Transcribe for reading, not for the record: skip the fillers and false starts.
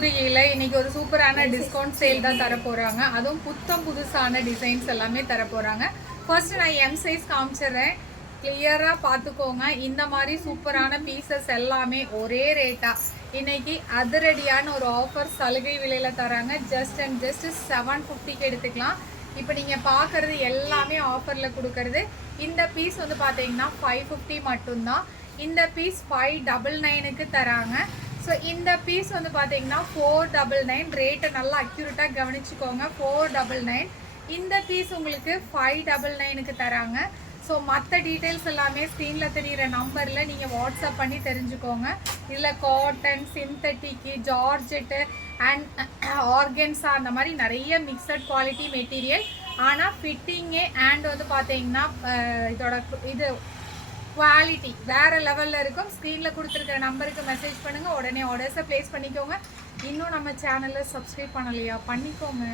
தூரிகையில் இன்றைக்கி ஒரு சூப்பரான டிஸ்கவுண்ட் சேல் தான் தர போகிறாங்க. அதுவும் புத்தம் புதுசான டிசைன்ஸ் எல்லாமே தர போகிறாங்க. ஃபர்ஸ்ட் நான் எம் சைஸ் காமிச்சிடுறேன், கிளியராக பார்த்துக்கோங்க. இந்த மாதிரி சூப்பரான பீசஸ் எல்லாமே ஒரே ரேட்டாக இன்றைக்கி அதிரடியான ஒரு ஆஃபர் சலுகை விலையில் தராங்க. ஜஸ்ட் அண்ட் ஜஸ்ட் 750க்கு எடுத்துக்கலாம். இப்போ நீங்கள் பார்க்குறது எல்லாமே ஆஃபரில் கொடுக்கறது. இந்த பீஸ் வந்து பார்த்தீங்கன்னா 550 மட்டும்தான். இந்த பீஸ் 599க்கு தராங்க. ஸோ இந்த பீஸ் வந்து பார்த்தீங்கன்னா 499. ரேட்டை நல்லா அக்யூரேட்டாக கவனிச்சுக்கோங்க. 499. இந்த பீஸ் உங்களுக்கு 599க்கு தராங்க. ஸோ மற்ற டீட்டெயில்ஸ் எல்லாமே ஸ்க்ரீனில் தெரிகிற நம்பரில் நீங்கள் வாட்ஸ்அப் பண்ணி தெரிஞ்சுக்கோங்க. இதில் காட்டன், சிந்தட்டிக்கு, ஜார்ஜெட்டு அண்ட் ஆர்கன்ஸா அந்த மாதிரி நிறைய மிக்சட் குவாலிட்டி மெட்டீரியல். ஆனால் ஃபிட்டிங்கே அண்ட் வந்து பார்த்தீங்கன்னா இதோட இது குவாலிட்டி வேறு லெவலில் இருக்கும். ஸ்க்ரீனில் கொடுத்துருக்கிற நம்பருக்கு மெசேஜ் பண்ணுங்கள், உடனே ஆர்டர்ஸை ப்ளேஸ் பண்ணிக்கோங்க. இன்னும் நம்ம சேனலை சப்ஸ்கிரைப் பண்ணலையா, பண்ணிக்கோங்க.